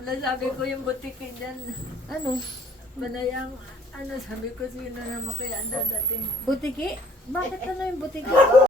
Sabi ko yung butiki dyan. Ano? Banayang, sabi ko sino naman kaya ang dadating. Butiki? Bakit ano yung butiki?